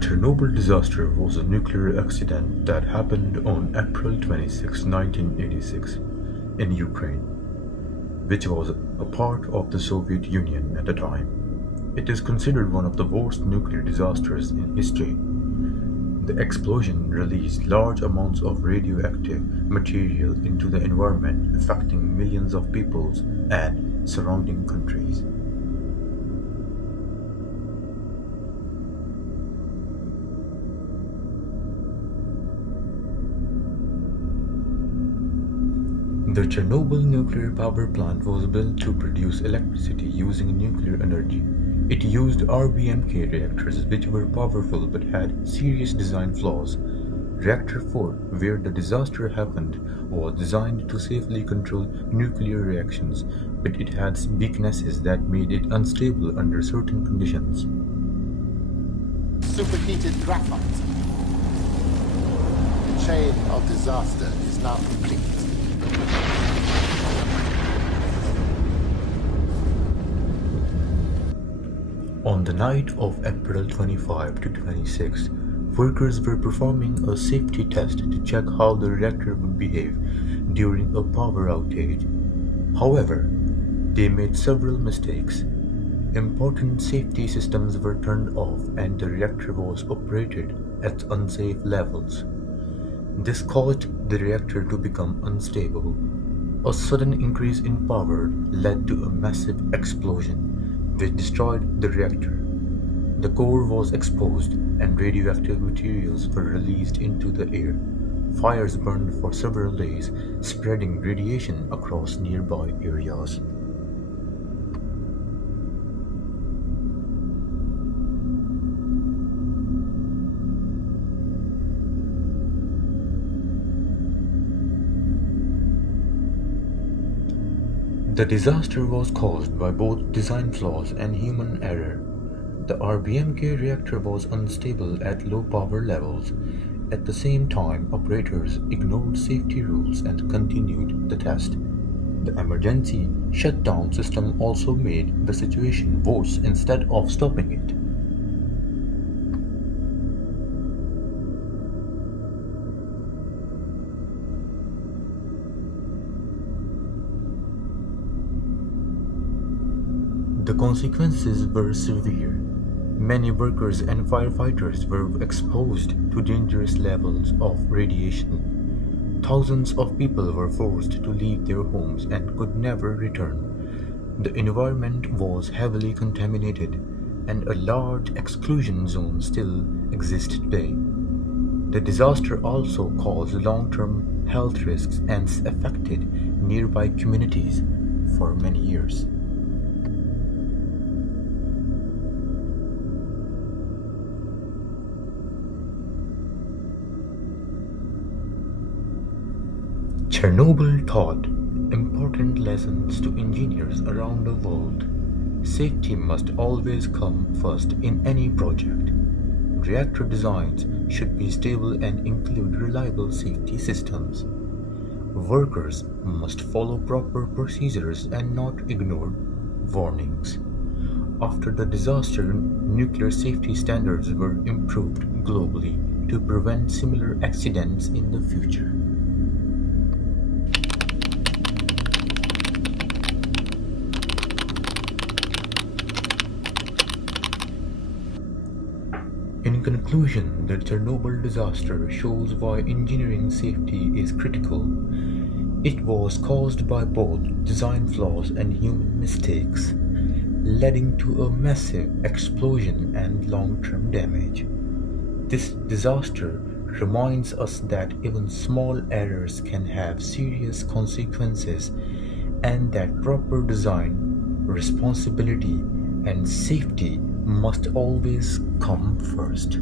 The Chernobyl disaster was a nuclear accident that happened on April 26, 1986, in Ukraine, which was a part of the Soviet Union at the time. It is considered one of the worst nuclear disasters in history. The explosion released large amounts of radioactive material into the environment, affecting millions of people and surrounding countries. The Chernobyl nuclear power plant was built to produce electricity using nuclear energy. It used RBMK reactors which were powerful but had serious design flaws. Reactor 4, where the disaster happened, was designed to safely control nuclear reactions, but it had weaknesses that made it unstable under certain conditions. Superheated graphite. The chain of disaster is now complete. On the night of April 25 to 26, workers were performing a safety test to check how the reactor would behave during a power outage. However, they made several mistakes. Important safety systems were turned off and the reactor was operated at unsafe levels. This caused the reactor to become unstable. A sudden increase in power led to a massive explosion, which destroyed the reactor. The core was exposed and radioactive materials were released into the air. Fires burned for several days, spreading radiation across nearby areas. The disaster was caused by both design flaws and human error. The RBMK reactor was unstable at low power levels. At the same time, operators ignored safety rules and continued the test. The emergency shutdown system also made the situation worse instead of stopping it. The consequences were severe. Many workers and firefighters were exposed to dangerous levels of radiation. Thousands of people were forced to leave their homes and could never return. The environment was heavily contaminated, and a large exclusion zone still exists today. The disaster also caused long-term health risks and affected nearby communities for many years. Chernobyl taught important lessons to engineers around the world. Safety must always come first in any project. Reactor designs should be stable and include reliable safety systems. Workers must follow proper procedures and not ignore warnings. After the disaster, nuclear safety standards were improved globally to prevent similar accidents in the future. In conclusion, the Chernobyl disaster shows why engineering safety is critical. It was caused by both design flaws and human mistakes, leading to a massive explosion and long-term damage. This disaster reminds us that even small errors can have serious consequences and that proper design, responsibility, and safety must always come first.